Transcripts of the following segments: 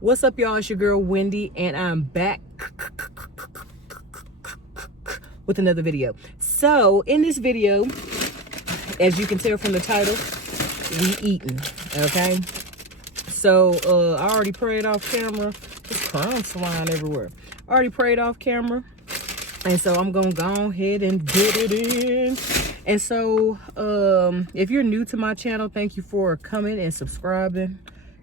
What's up, y'all? It's your girl Wendy, and I'm back with another video. So in this video, as you can tell from the title, we eating. Okay, so I already prayed off camera. There's crumbs flying everywhere. I already prayed off camera, and so I'm gonna go ahead and get it in. And so if you're new to my channel, thank you for coming and subscribing.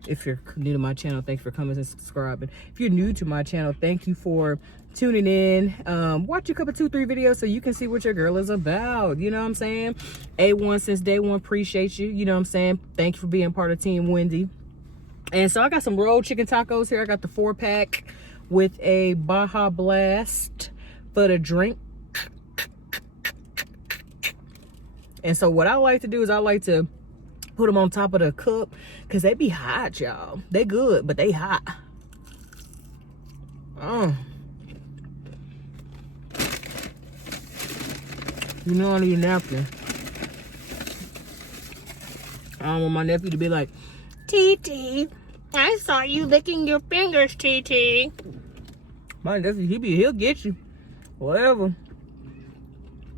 If you're new to my channel, thanks for coming and subscribing. If you're new to my channel, thank you for tuning in. Watch a couple 2-3 videos so you can see what your girl is about. You know what I'm saying? A1 since day one, appreciate you. You know what I'm saying? Thank you for being part of Team Wendy. And so I got some rolled chicken tacos here. I got the 4-pack with a Baja Blast for the drink. And so what I like to do is I like to put them on top of the cup because they be hot, y'all. They good, but they hot. You know I need a napkin. I don't want my nephew to be like, TT, I saw you licking your fingers, TT. My nephew, he'll get you. Whatever.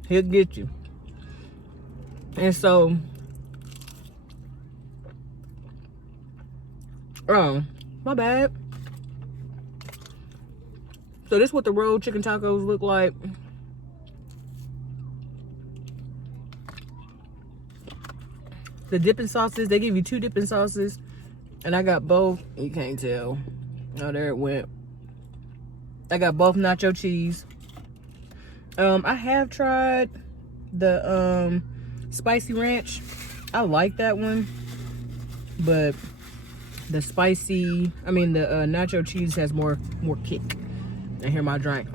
He'll get you. And so, oh, my bad. So this is what the rolled chicken tacos look like. The dipping sauces, they give you 2 dipping sauces. And I got both. You can't tell. Oh, there it went. I got both nacho cheese. I have tried the spicy ranch. I like that one. But the nacho cheese has more kick. And here my drink.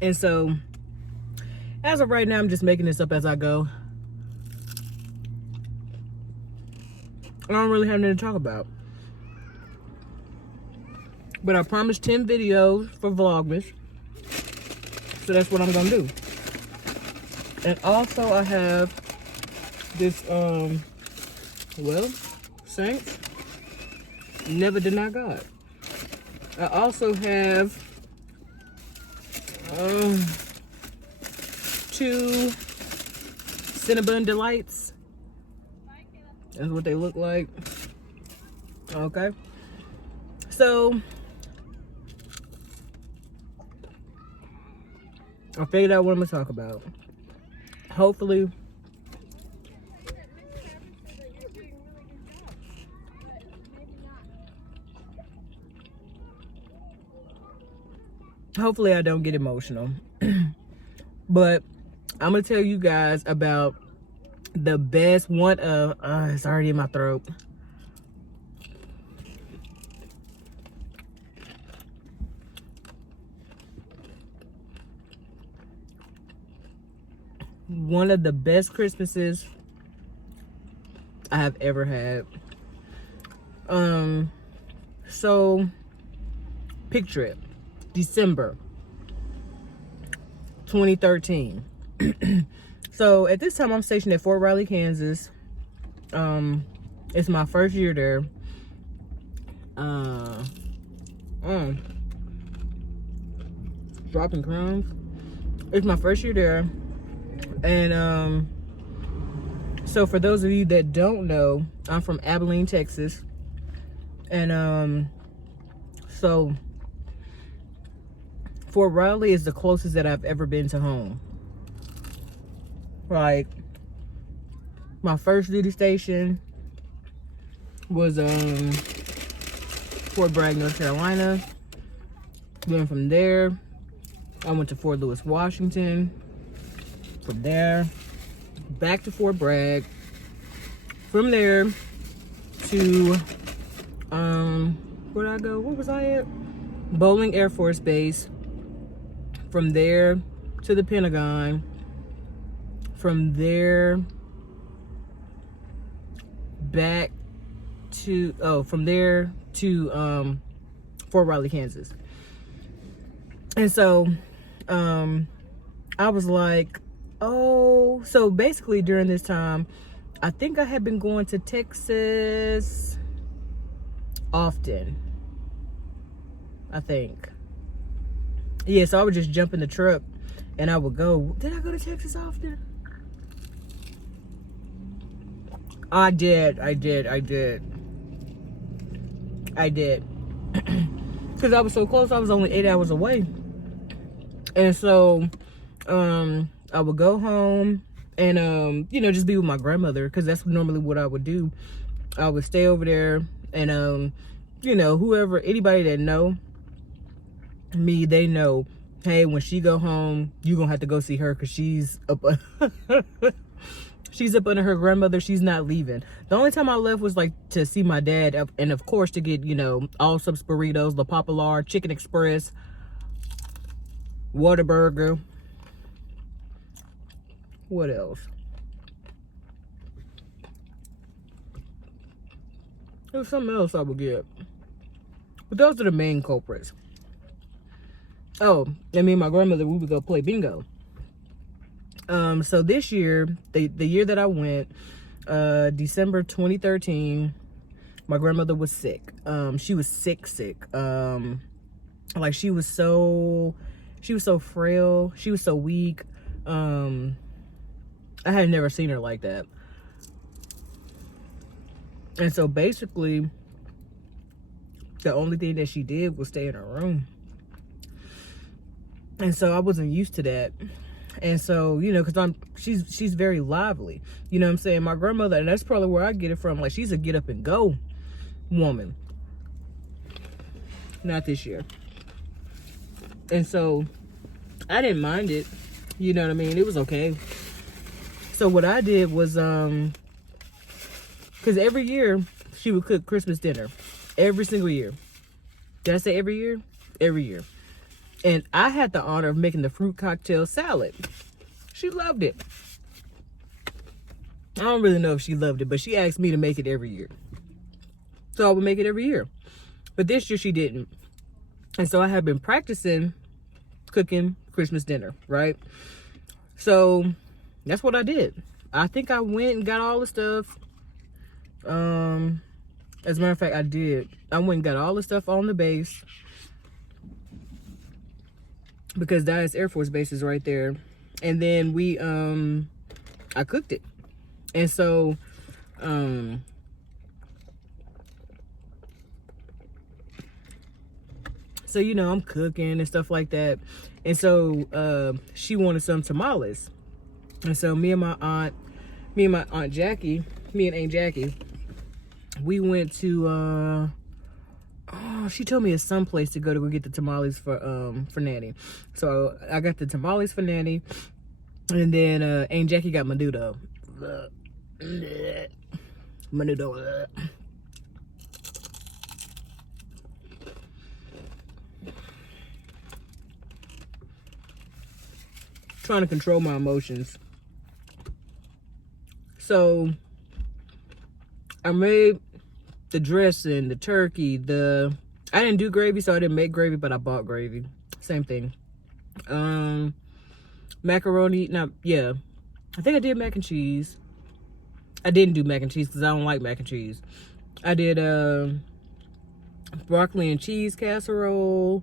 And so, as of right now, I'm just making this up as I go. I don't really have nothing to talk about. But I promised 10 videos for Vlogmas. So that's what I'm gonna do. And also I have this, Saints, never deny God. I also have 2 Cinnabon Delights. That's what they look like. Okay. So, I figured out what I'm gonna talk about. Hopefully, I don't get emotional. But I'm gonna tell you guys about the best one of, it's already in my throat. One of the best Christmases I have ever had. So picture it, December 2013. So at this time I'm stationed at Fort Riley, Kansas. It's my first year there. Dropping crumbs. It's my first year there. And so for those of you that don't know, I'm from Abilene, Texas. And so Fort Riley is the closest that I've ever been to home. Like, my first duty station was Fort Bragg, North Carolina. Then from there, I went to Fort Lewis, Washington. From there, back to Fort Bragg. From there to, where did I go? Where was I at? Bowling Air Force Base. From there to the Pentagon. From there back to, from there to Fort Riley, Kansas. And so I was like, Oh, so basically during this time, I think I had been going to Texas often. I think. Yeah, so I would just jump in the truck and I would go. Did I go to Texas often? I did. Because I was so close, I was only 8 hours away. And so, I would go home and, you know, just be with my grandmother, because that's normally what I would do. I would stay over there and, you know, anybody that know me, they know, hey, when she go home, you gonna have to go see her, because she's up she's up under her grandmother. She's not leaving. The only time I left was like to see my dad, and of course to get, you know, all subs burritos, La Popular, Chicken Express, Whataburger. What else? There's something else I would get, but those are the main culprits. Oh, and me and my grandmother, we would go play bingo. So this year, the year that I went, December 2013, my grandmother was sick. She was sick. Like she was so frail. She was so weak. I had never seen her like that. And so basically, the only thing that she did was stay in her room. And so I wasn't used to that. And so, you know, because she's very lively. You know what I'm saying? My grandmother, and that's probably where I get it from. Like, she's a get up and go woman. Not this year. And so I didn't mind it. You know what I mean? It was okay. So what I did was, because every year she would cook Christmas dinner. Every single year. Did I say every year? Every year. And I had the honor of making the fruit cocktail salad. She loved it. I don't really know if she loved it, but she asked me to make it every year. So I would make it every year. But this year she didn't. And so I have been practicing cooking Christmas dinner, right? So that's what I did. I think I went and got all the stuff. As a matter of fact, I did. I went and got all the stuff on the base, because Dallas Air Force Base is right there. And then I cooked it. And so, you know, I'm cooking and stuff like that. And so, she wanted some tamales. And so me and my Aunt Jackie, me and Aunt Jackie, we went to, she told me it's some place to go get the tamales for Nanny. So I got the tamales for Nanny, and then Aunt Jackie got menudo. Menudo. Trying to control my emotions. So I made the dressing, the turkey, I didn't do gravy, so I didn't make gravy, but I bought gravy. Same thing. Macaroni, I think I did mac and cheese. I didn't do mac and cheese because I don't like mac and cheese. I did broccoli and cheese casserole,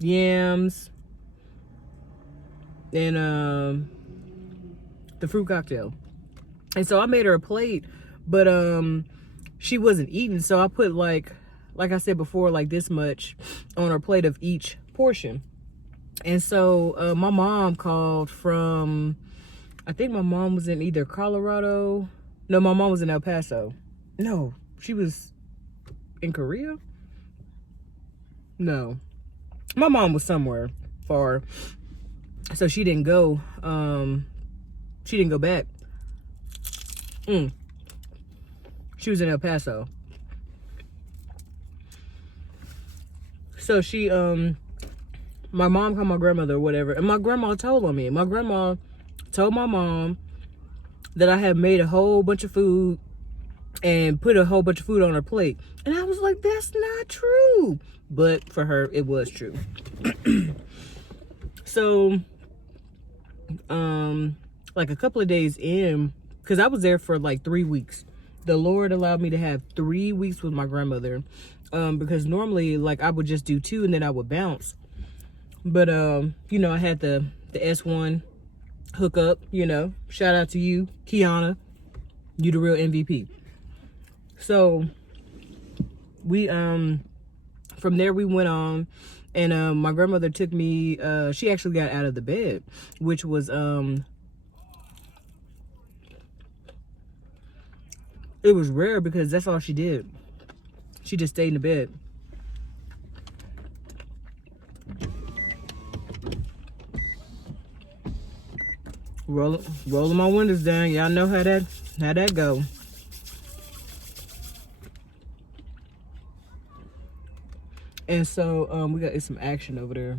yams, and the fruit cocktail. And so I made her a plate, but she wasn't eating, so I put like I said before, like this much on her plate of each portion. And so my mom called from, I think my mom was in either Colorado. No, my mom was in El Paso. No, she was in Korea. No, my mom was somewhere far, so she didn't go. She didn't go back. She was in El Paso. So she, my mom called my grandmother or whatever, and my grandma told on me. My grandma told my mom that I had made a whole bunch of food and put a whole bunch of food on her plate. And I was like, that's not true. But for her, it was true. So, like a couple of days in, because I was there for like 3 weeks. The Lord allowed me to have 3 weeks with my grandmother. Because normally, like, I would just do 2 and then I would bounce. But, you know, I had the S1 hook up, you know. Shout out to you, Kiana. You the real MVP. So, we, from there we went on. And my grandmother took me, she actually got out of the bed, which was, it was rare because that's all she did. She just stayed in the bed. Rolling my windows down. Y'all know how that go. And so we got some action over there.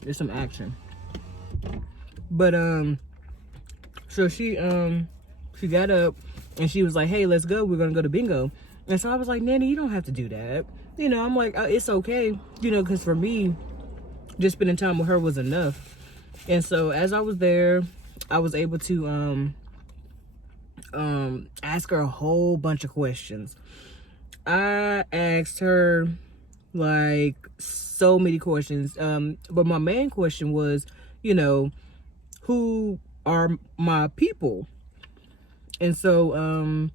There's some action. But so she got up and she was like, hey, let's go, we're gonna go to bingo. And so I was like, Nanny, you don't have to do that. You know, I'm like, it's okay, you know, because for me, just spending time with her was enough. And so as I was there, I was able to ask her a whole bunch of questions. I asked her like so many questions, but my main question was, you know, who are my people? And so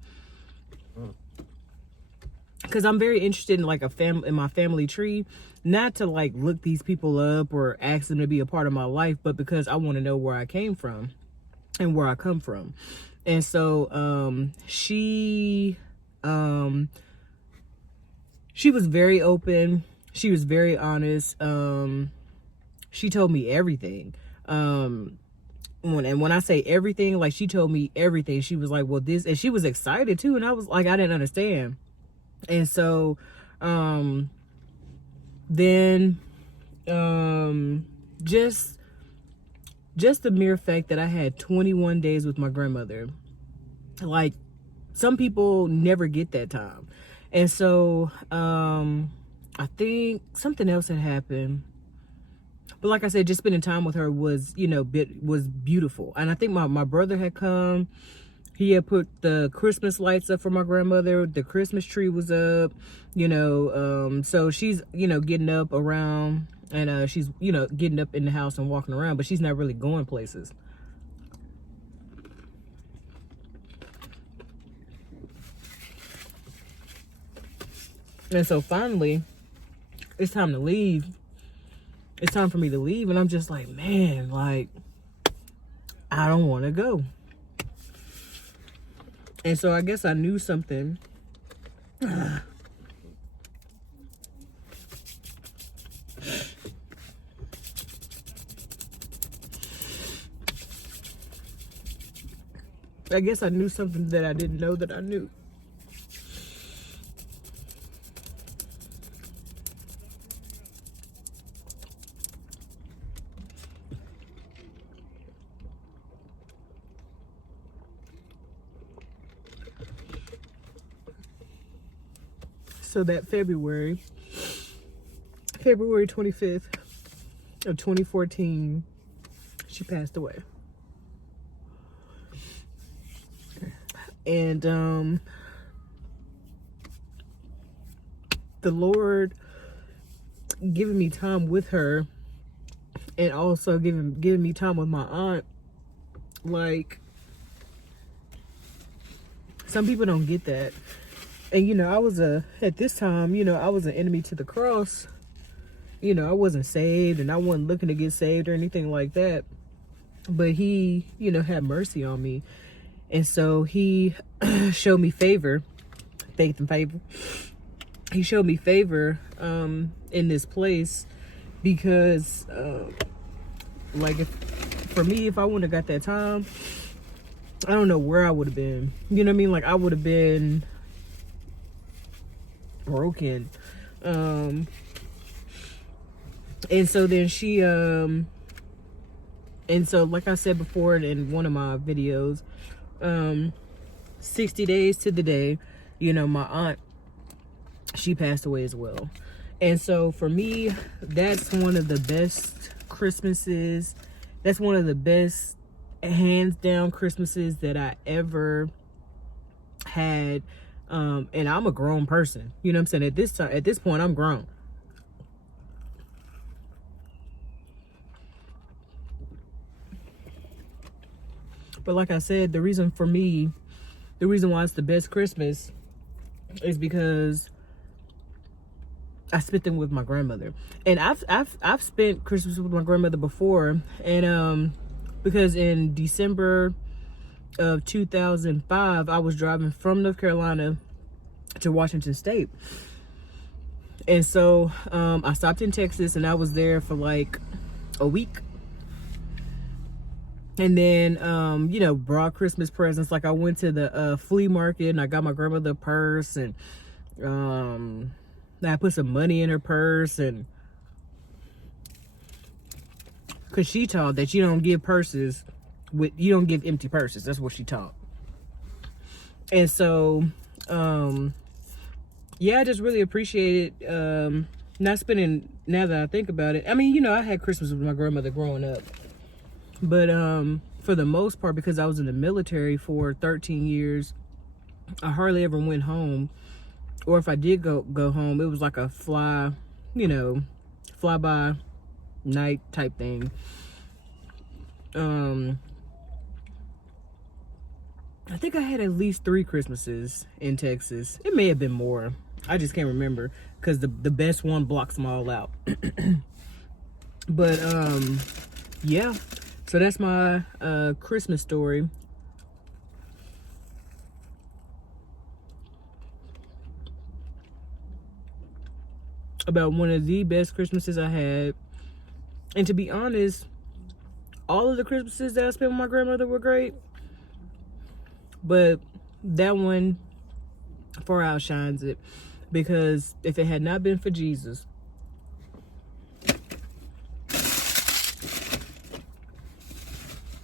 because I'm very interested in like in my family tree, not to like look these people up or ask them to be a part of my life, but because I want to know where I came from and where I come from. And so she was very open. She was very honest. She told me everything. When I say everything, like she told me everything. She was like, well, this, and she was excited too. And I was like, I didn't understand. And so, then, just the mere fact that I had 21 days with my grandmother, like some people never get that time. And so, I think something else had happened. But like I said, just spending time with her was, you know, was beautiful. And I think my brother had come. He had put the Christmas lights up for my grandmother. The Christmas tree was up, you know. So she's, you know, getting up around, and she's, you know, getting up in the house and walking around, but she's not really going places. And so finally, it's time to leave. It's time for me to leave. And I'm just like, man, like, I don't want to go. And so I guess I knew something. I guess I knew something that I didn't know that I knew. So that February 25th of 2014, she passed away. And the Lord giving me time with her, and also giving me time with my aunt, like, some people don't get that. And, you know, I was at this time, you know, I was an enemy to the cross. You know, I wasn't saved, and I wasn't looking to get saved or anything like that. But he, you know, had mercy on me. And so he showed me favor, faith and favor. He showed me favor in this place because, like, for me, if I wouldn't have got that time, I don't know where I would have been. You know what I mean? Like, I would have been broken. And so then she and so like I said before in one of my videos, 60 days to the day, you know, my aunt, she passed away as well. And so for me, that's one of the best Christmases. That's one of the best, hands down, Christmases that I ever had. And I'm a grown person, you know what I'm saying? At this point, I'm grown. But like I said, the reason why it's the best Christmas is because I spent them with my grandmother. And I've spent Christmas with my grandmother before, and because in December of 2005, I was driving from North Carolina to Washington State. And so I stopped in Texas, and I was there for like a week. And then, you know, brought Christmas presents. Like I went to the flea market, and I got my grandmother a purse, and I put some money in her purse, and because she taught that you don't give empty purses. That's what she taught. And so, yeah, I just really appreciated not spending, now that I think about it. I mean, you know, I had Christmas with my grandmother growing up. But for the most part, because I was in the military for 13 years, I hardly ever went home. Or if I did go home, it was like a fly by night type thing. I think I had at least 3 Christmases in Texas. It may have been more. I just can't remember, because the best one blocks them all out. But yeah. So that's my Christmas story. About one of the best Christmases I had. And to be honest, all of the Christmases that I spent with my grandmother were great. But that one far outshines it. Because if it had not been for Jesus,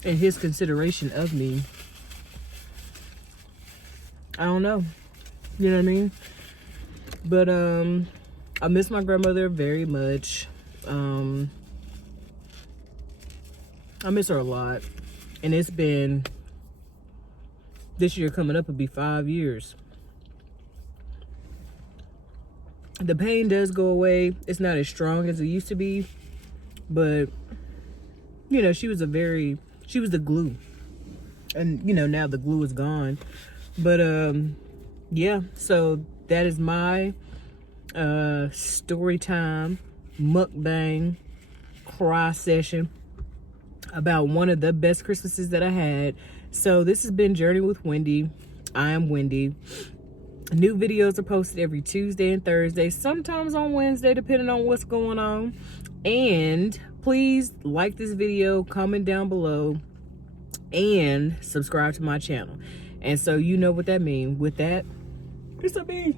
and his consideration of me, I don't know. You know what I mean? But I miss my grandmother very much. I miss her a lot. And it's been, this year coming up, it'll be 5 years. The pain does go away. It's not as strong as it used to be. But, you know, she was the glue. And, you know, now the glue is gone. But, yeah. So that is my story time, mukbang, cry session about one of the best Christmases that I had. So this has been Journey with Wendy. I am Wendy. New videos are posted every Tuesday and Thursday, sometimes on Wednesday, depending on what's going on. And please like this video, comment down below, and subscribe to my channel. And so you know what that means. With that, it's a me.